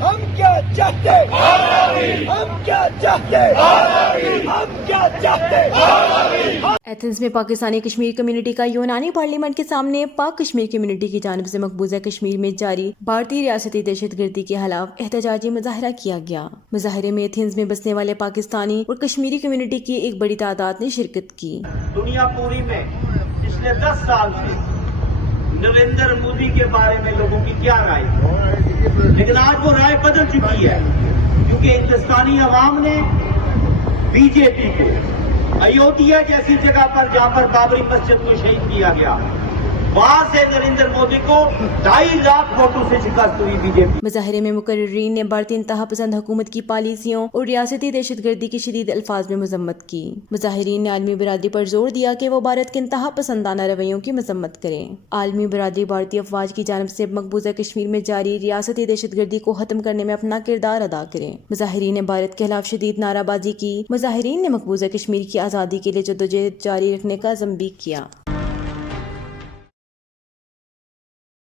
ہم کیا چاہتے ہم کیا چاہتے ہم کیا چاہتے ایتھنز میں پاکستانی کشمیر کمیونٹی کا یونانی پارلیمنٹ کے سامنے پاک کشمیر کمیونٹی کی جانب سے مقبوضہ کشمیر میں جاری بھارتی ریاستی دہشت گردی کے خلاف احتجاجی مظاہرہ کیا گیا۔ مظاہرے میں ایتھنز میں بسنے والے پاکستانی اور کشمیری کمیونٹی کی ایک بڑی تعداد نے شرکت کی۔ دنیا پوری میں پچھلے 10 سال سے نریندر مودی کے بارے میں لوگوں کی کیا رائے ہے، لیکن آج وہ رائے بدل چکی ہے، کیونکہ ہندوستانی عوام نے بی جے پی کو ایودھیا جیسی جگہ پر جہاں پر بابری مسجد کو شہید کیا گیا، وہاں سے نریندر مودی کو 2.5 لاکھ ووٹوں سے شکست ہوئی بی جے پی۔ مظاہرے میں مقررین نے بھارتی انتہا پسند حکومت کی پالیسیوں اور ریاستی دہشت گردی کی شدید الفاظ میں مذمت کی۔ مظاہرین نے عالمی برادری پر زور دیا کہ وہ بھارت کے انتہا پسندانہ رویوں کی مذمت کریں۔ عالمی برادری بھارتی افواج کی جانب سے مقبوضہ کشمیر میں جاری ریاستی دہشت گردی کو ختم کرنے میں اپنا کردار ادا کریں۔ مظاہرین نے بھارت کے خلاف شدید نعرہ بازی کی۔ مظاہرین نے مقبوضہ کشمیر کی آزادی کے لیے جدوجہد جاری رکھنے کا عزم بھی کیا۔